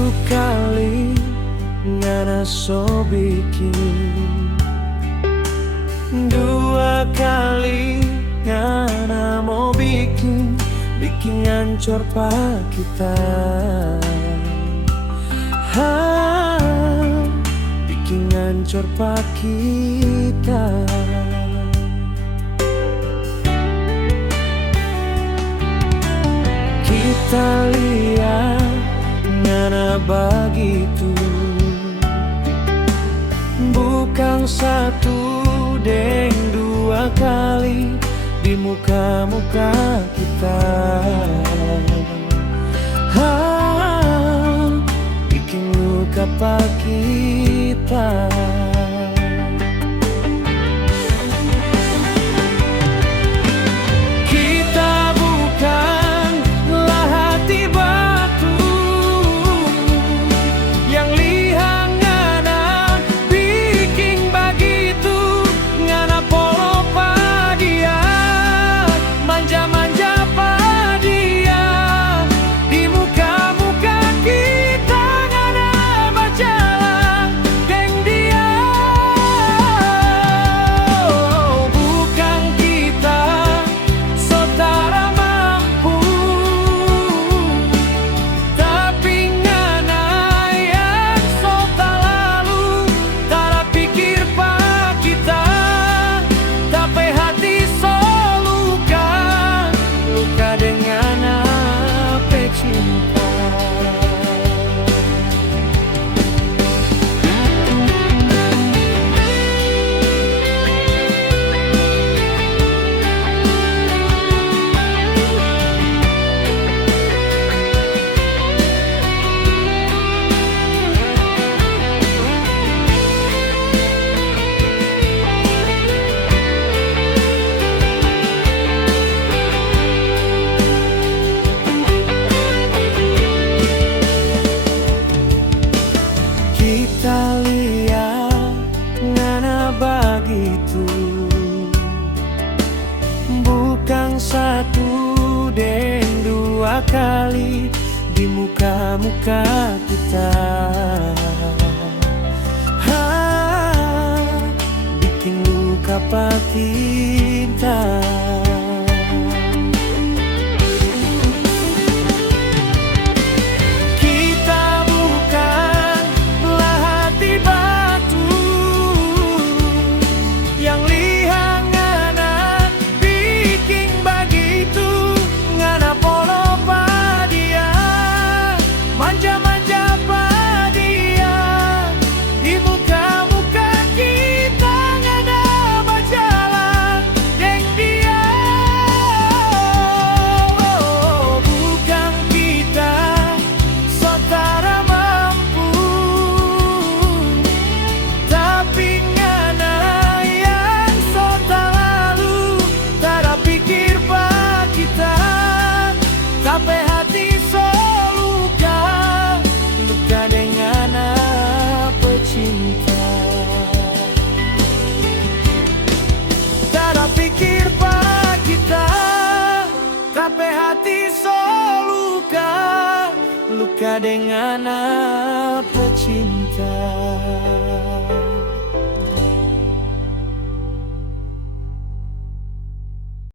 Satu kali ngana so bikin, dua kali ngana mau bikin ngancur pak kita. Bikin ngancur pak kita. Kita lihat ngana begitu, bukan satu deng dua kali di muka-muka kita. Bikin luka pak kita. Kita lihat ngana begitu, bukan satu dan dua kali di muka-muka kita. Bikin luka pak kita. Sampai hati so luka, luka dengan pecinta. Tak ada pikir pak kita, sampai hati so luka, luka dengan pecinta.